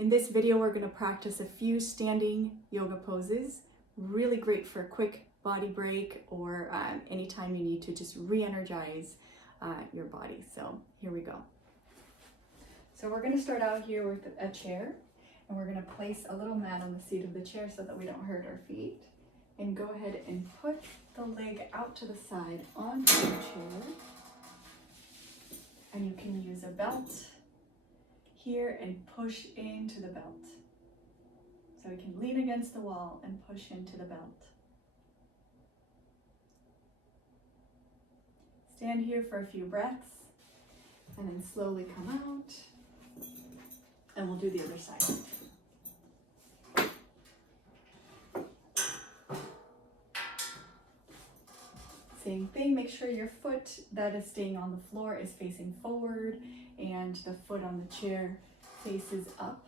In this video, we're going to practice a few standing yoga poses. Really great for a quick body break or anytime you need to just re-energize your body. So here we go. So we're going to start out here with a chair, and we're going to place a little mat on the seat of the chair so that we don't hurt our feet. And go ahead and put the leg out to the side onto the chair. And you can use a belt here and push into the belt. So we can lean against the wall and push into the belt. Stand here for a few breaths and then slowly come out. And we'll do the other side. Same thing, make sure your foot that is staying on the floor is facing forward and the foot on the chair faces up.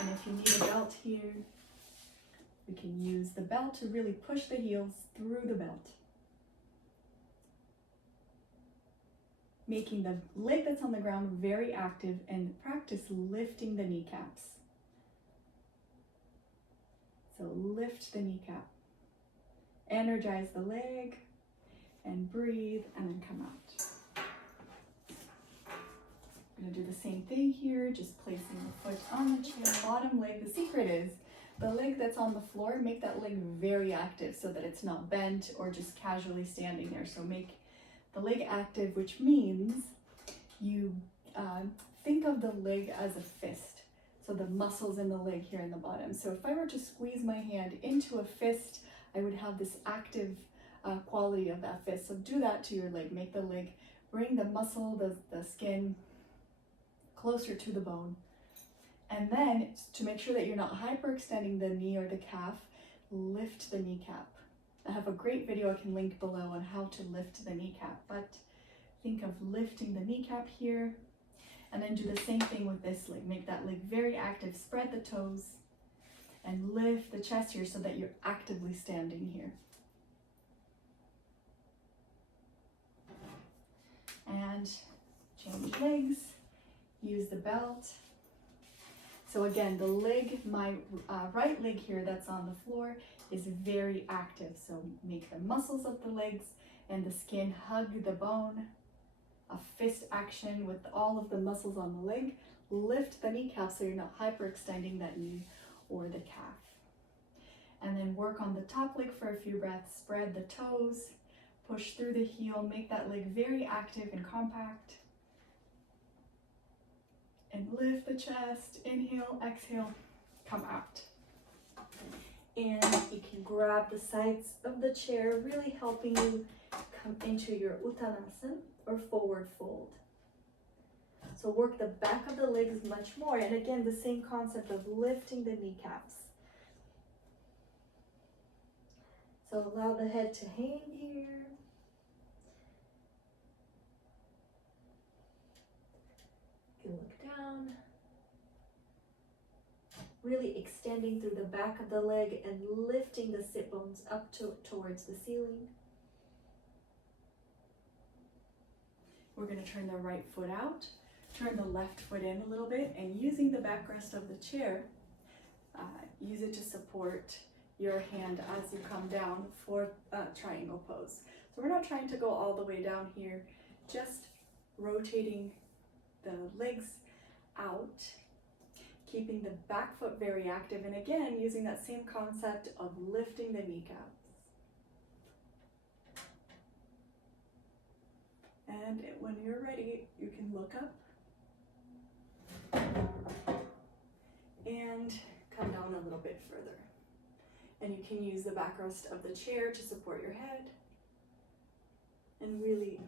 And if you need a belt here, we can use the belt to really push the heels through the belt. Making the leg that's on the ground very active, and practice lifting the kneecaps. So lift the kneecap, energize the leg, and breathe, and then come out. I'm going to do the same thing here, just placing the foot on the chair, bottom leg. The secret is the leg that's on the floor, make that leg very active so that it's not bent or just casually standing there. So make the leg active, which means you think of the leg as a fist. So the muscles in the leg here in the bottom. So if I were to squeeze my hand into a fist, I would have this active quality of that fist. So do that to your leg. Make the leg, bring the muscle, the skin closer to the bone. And then to make sure that you're not hyperextending the knee or the calf, lift the kneecap. I have a great video I can link below on how to lift the kneecap, but think of lifting the kneecap here, and then do the same thing with this leg. Make that leg very active, spread the toes, and lift the chest here so that you're actively standing here. And change legs, use the belt. So again, the leg, my right leg here that's on the floor is very active. So make the muscles of the legs and the skin hug the bone. A fist action with all of the muscles on the leg. Lift the kneecap so you're not hyperextending that knee or the calf. And then work on the top leg for a few breaths. Spread the toes, push through the heel, make that leg very active and compact. And lift the chest, inhale, exhale, come out. And you can grab the sides of the chair, really helping you come into your UTTANASANA or forward fold. So work the back of the legs much more. And again, the same concept of lifting the kneecaps. So allow the head to hang here. You can look down. Really extending through the back of the leg and lifting the sit bones up towards the ceiling. We're going to turn the right foot out, turn the left foot in a little bit, and using the backrest of the chair, use it to support your hand as you come down for triangle pose. So we're not trying to go all the way down here, just rotating the legs out, keeping the back foot very active, and again, using that same concept of lifting the kneecaps. And when you're ready, you can look up and come down a little bit further. And you can use the backrest of the chair to support your head, and really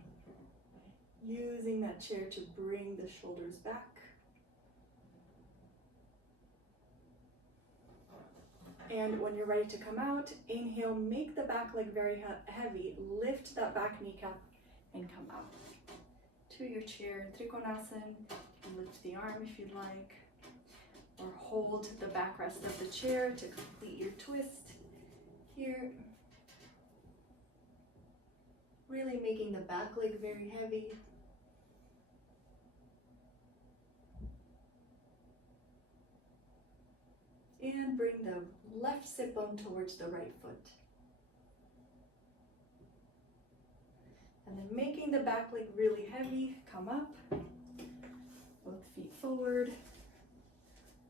using that chair to bring the shoulders back. And when you're ready to come out, inhale, make the back leg very heavy, lift that back kneecap and come out to your chair. Trikonasana, and lift the arm if you'd like, or hold the backrest of the chair to complete your twist here. Really making the back leg very heavy. And bring the left sit bone towards the right foot. And then making the back leg really heavy, come up, both feet forward.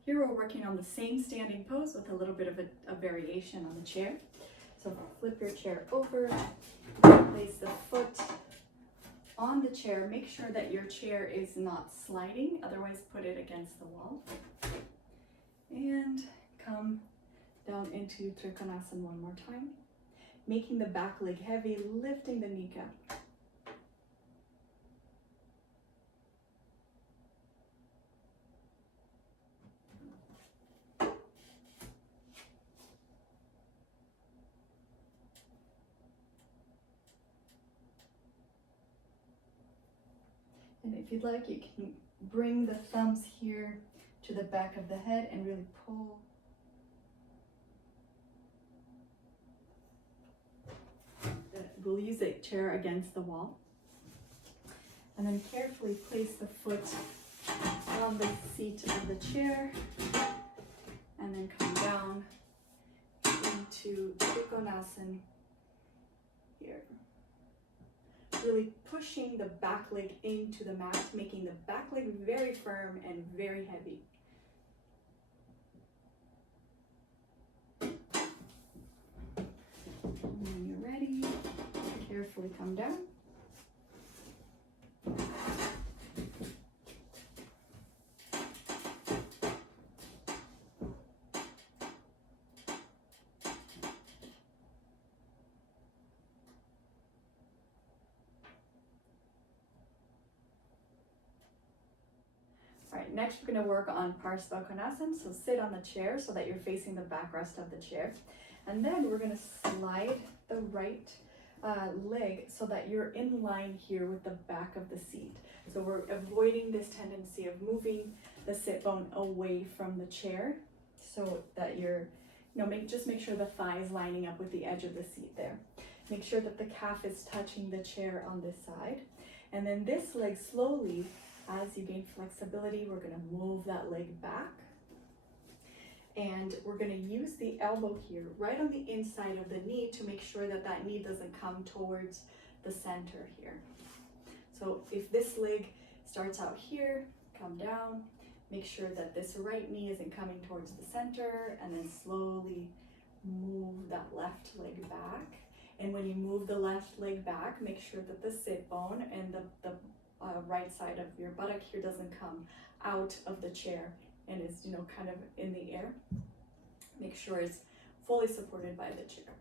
Here we're working on the same standing pose with a little bit of a variation on the chair. So flip your chair over, place the foot on the chair. Make sure that your chair is not sliding, otherwise put it against the wall. And come down into Trikonasana one more time. Making the back leg heavy, lifting the kneecap. And if you'd like, you can bring the thumbs here to the back of the head and really pull. We'll use the chair against the wall. And then carefully place the foot on the seat of the chair. And then come down into Trikonasana here. Really pushing the back leg into the mat, making the back leg very firm and very heavy. And when you're ready, carefully come down. All right, next we're going to work on Parsvakonasana. So sit on the chair so that you're facing the backrest of the chair. And then we're going to slide the right leg so that you're in line here with the back of the seat. So we're avoiding this tendency of moving the sit bone away from the chair so that you're, just make sure the thigh is lining up with the edge of the seat there. Make sure that the calf is touching the chair on this side. And then this leg slowly, as you gain flexibility, we're going to move that leg back. And we're going to use the elbow here, right on the inside of the knee, to make sure that that knee doesn't come towards the center here. So if this leg starts out here, come down, make sure that this right knee isn't coming towards the center, and then slowly move that left leg back. And when you move the left leg back, make sure that the sit bone and the right side of your buttock here doesn't come out of the chair and is, kind of in the air. Make sure it's fully supported by the chair.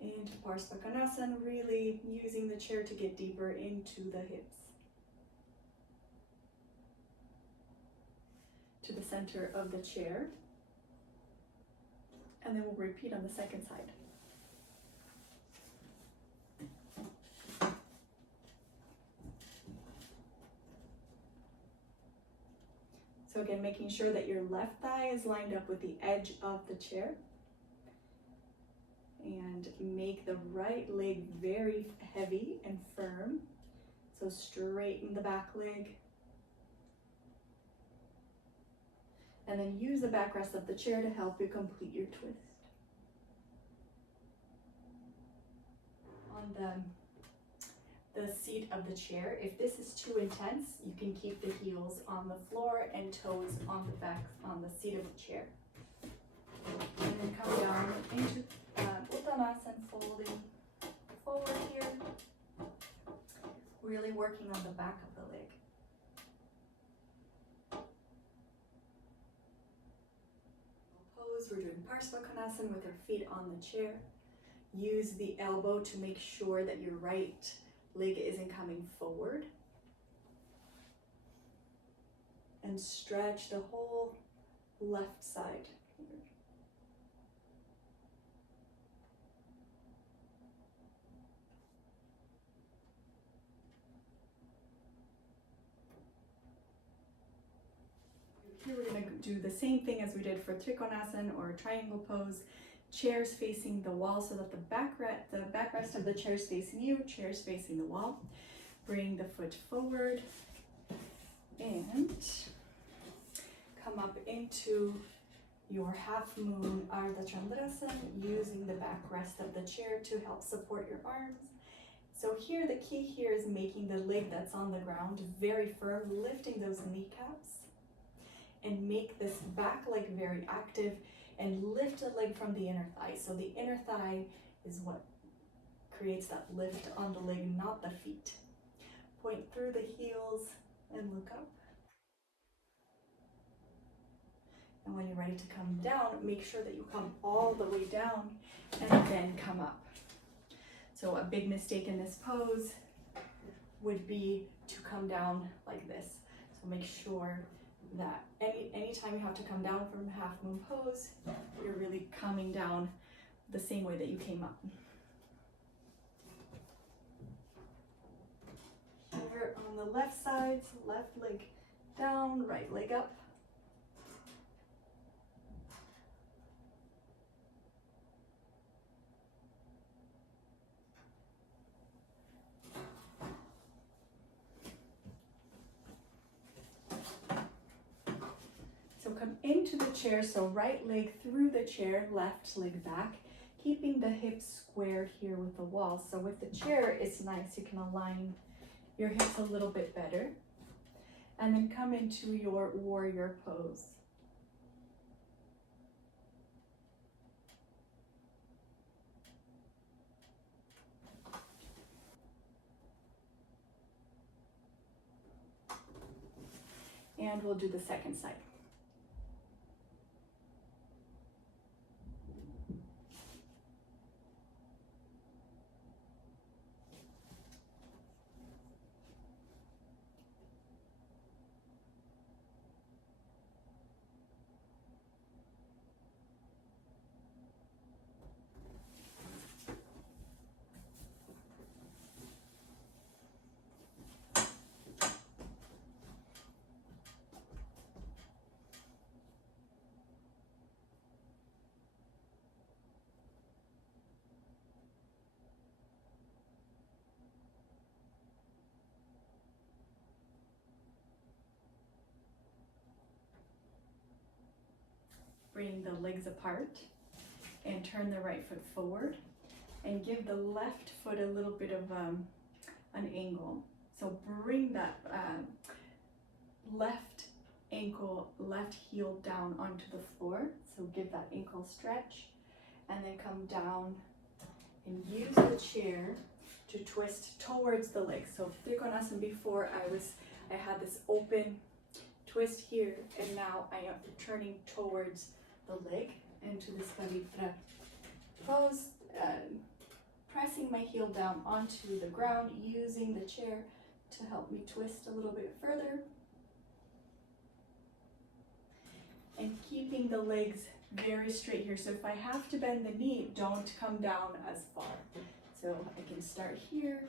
Into Parsvakonasana, really using the chair to get deeper into the hips. To the center of the chair. And then we'll repeat on the second side. So again, making sure that your left thigh is lined up with the edge of the chair. And make the right leg very heavy and firm. So straighten the back leg. And then use the backrest of the chair to help you complete your twist. On the seat of the chair, if this is too intense, you can keep the heels on the floor and toes on the back, on the seat of the chair. And then come down into UTTANASANA, folding forward here. Really working on the back of the leg. Pose, we're doing Parsvakonasana with our feet on the chair. Use the elbow to make sure that your right leg isn't coming forward. And stretch the whole left side. Here we're going to do the same thing as we did for Trikonasana or triangle pose. Chairs facing the wall so that the backrest of the chair is facing you, chairs facing the wall. Bring the foot forward and come up into your half moon Ardha Chandrasana, using the backrest of the chair to help support your arms. So here, the key here is making the leg that's on the ground very firm, lifting those kneecaps, and make this back leg very active, and lift the leg from the inner thigh. So the inner thigh is what creates that lift on the leg, not the feet. Point through the heels and look up. And when you're ready to come down, make sure that you come all the way down and then come up. So a big mistake in this pose would be to come down like this. So make sure that anytime you have to come down from half moon pose, you're really coming down the same way that you came up. Over on the left side, so left leg down, right leg up. So come into the chair, so right leg through the chair, left leg back, keeping the hips square here with the wall. So with the chair, it's nice, you can align your hips a little bit better. And then come into your warrior pose. And we'll do the second side. Bring the legs apart and turn the right foot forward and give the left foot a little bit of an angle. So bring that left ankle, left heel down onto the floor. So give that ankle stretch and then come down and use the chair to twist towards the legs. So Trikonasana before, I had this open twist here, and now I am turning towards the leg into this Pavitra pose, pressing my heel down onto the ground, using the chair to help me twist a little bit further, and keeping the legs very straight here. So if I have to bend the knee, don't come down as far. So I can start here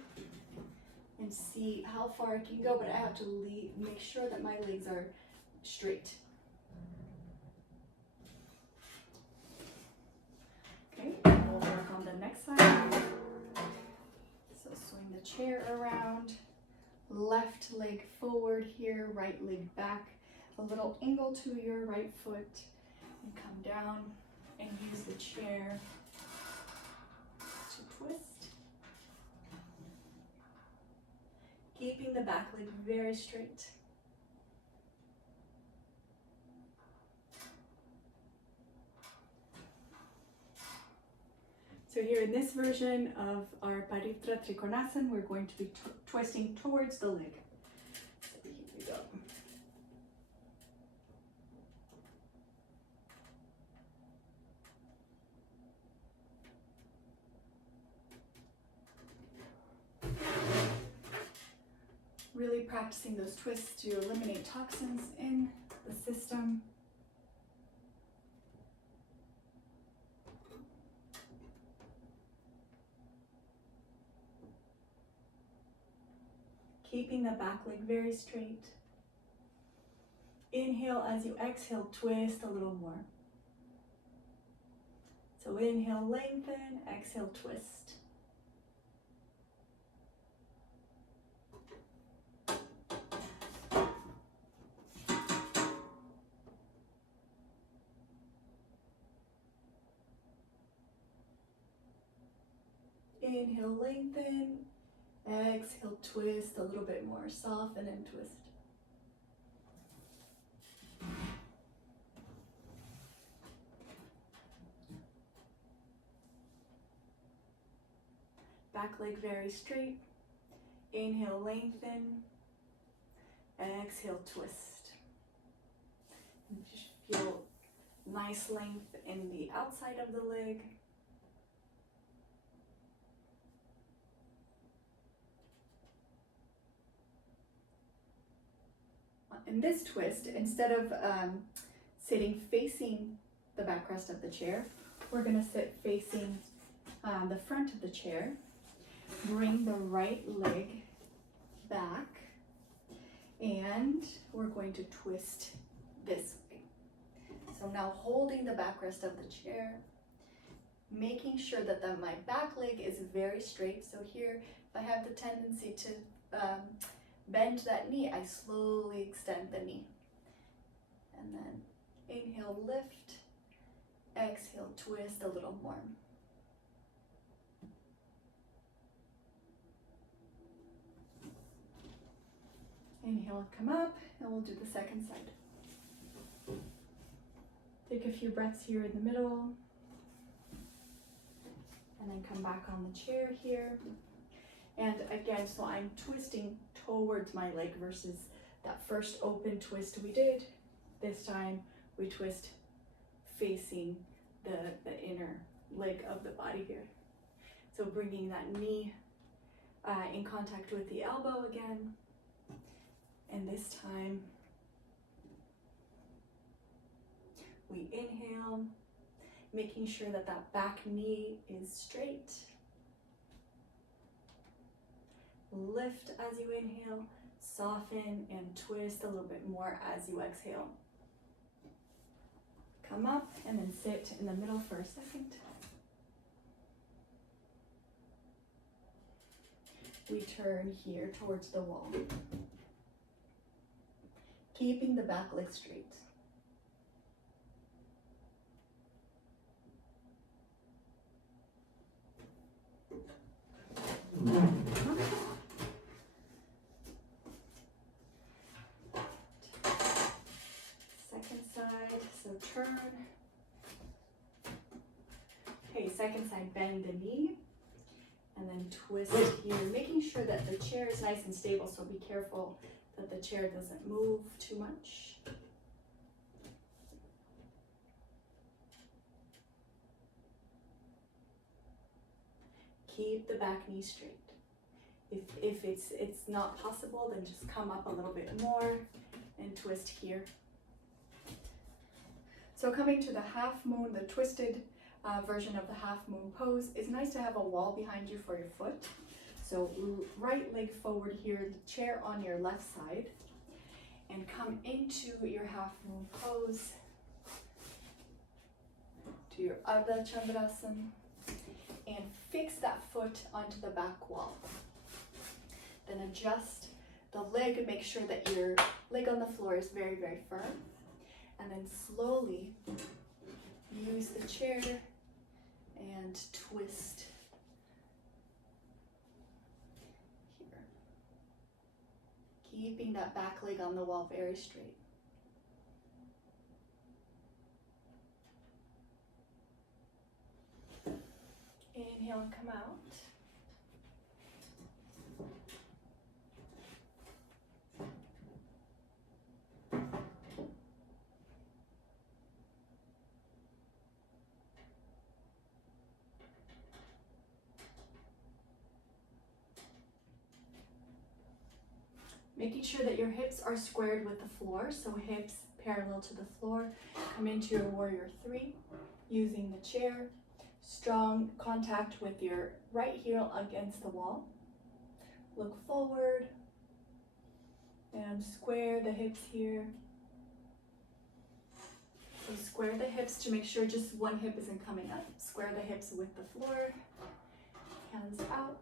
and see how far I can go, but I have to make sure that my legs are straight. Okay, we'll work on the next side. So swing the chair around, left leg forward here, right leg back, a little angle to your right foot, and come down and use the chair to twist. Keeping the back leg very straight. So here in this version of our Paritra Trikonasana, we're going to be twisting towards the leg. So here we go. Really practicing those twists to eliminate toxins in the system. Keeping the back leg very straight. Inhale, as you exhale, twist a little more. So inhale, lengthen, exhale, twist. Inhale, lengthen. Exhale, twist a little bit more. Soften and twist. Back leg very straight. Inhale, lengthen. Exhale, twist. And just feel nice length in the outside of the leg. In this twist, instead of sitting facing the backrest of the chair, we're going to sit facing the front of the chair. Bring the right leg back, and we're going to twist this way. So now holding the backrest of the chair, making sure that my back leg is very straight. So here, if I have the tendency to bend that knee, I slowly extend the knee. And then inhale, lift. Exhale, twist a little more. Inhale, come up, and we'll do the second side. Take a few breaths here in the middle. And then come back on the chair here. And again, so I'm twisting towards my leg versus that first open twist we did. This time we twist facing the inner leg of the body here. So bringing that knee in contact with the elbow again. And this time we inhale, making sure that that back knee is straight. Lift as you inhale, soften and twist a little bit more as you exhale. Come up and then sit in the middle for a second. We turn here towards the wall, keeping the back leg straight. Second side, so turn. Okay, second side, bend the knee. And then twist here, making sure that the chair is nice and stable, so be careful that the chair doesn't move too much. Keep the back knee straight. If it's not possible, then just come up a little bit more and twist here. So coming to the half moon, the twisted version of the half moon pose, it's nice to have a wall behind you for your foot. So right leg forward here, the chair on your left side, and come into your half moon pose to your Ardha Chandrasana, and fix that foot onto the back wall. Then adjust the leg and make sure that your leg on the floor is very, very firm. And then slowly use the chair and twist here. Keeping that back leg on the wall very straight. Inhale and come out. Making sure that your hips are squared with the floor, so hips parallel to the floor. Come into your warrior three, using the chair. Strong contact with your right heel against the wall. Look forward and square the hips here. So square the hips to make sure just one hip isn't coming up. Square the hips with the floor. Hands out.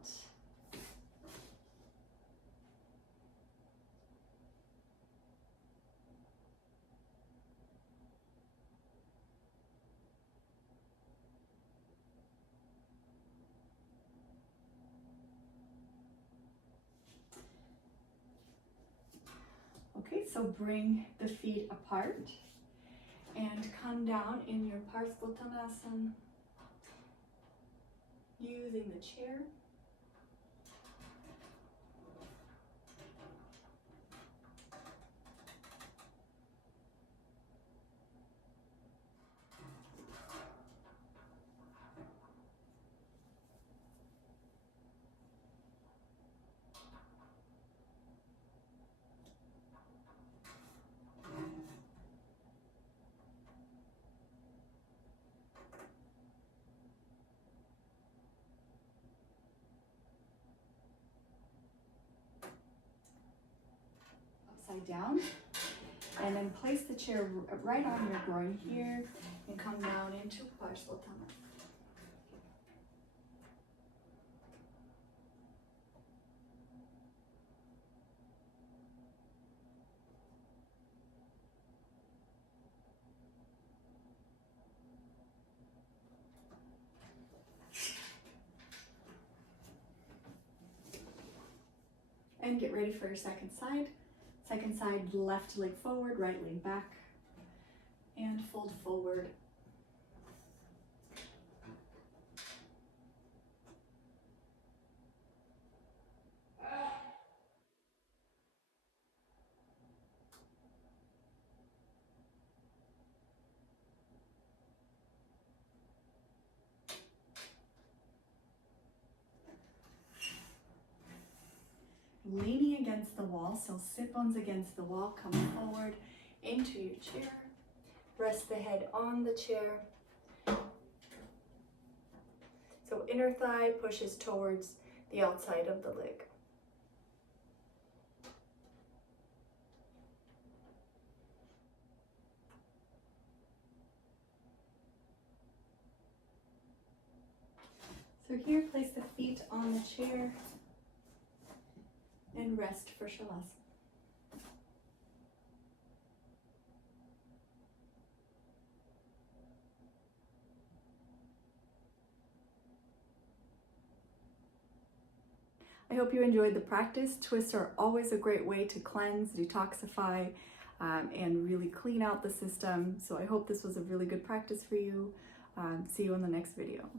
So bring the feet apart and come down in your UTTANASANA using the chair. Upside down, and then place the chair right on your groin here and come down into Parsvattana. And get ready for your second side. Second side, left leg forward, right leg back, and fold forward. Leaning against the wall, so sit bones against the wall, come forward into your chair. Rest the head on the chair. So inner thigh pushes towards the outside of the leg. So here, place the feet on the chair and rest for Shavasana. I hope you enjoyed the practice. Twists are always a great way to cleanse, detoxify, and really clean out the system. So I hope this was a really good practice for you. See you in the next video.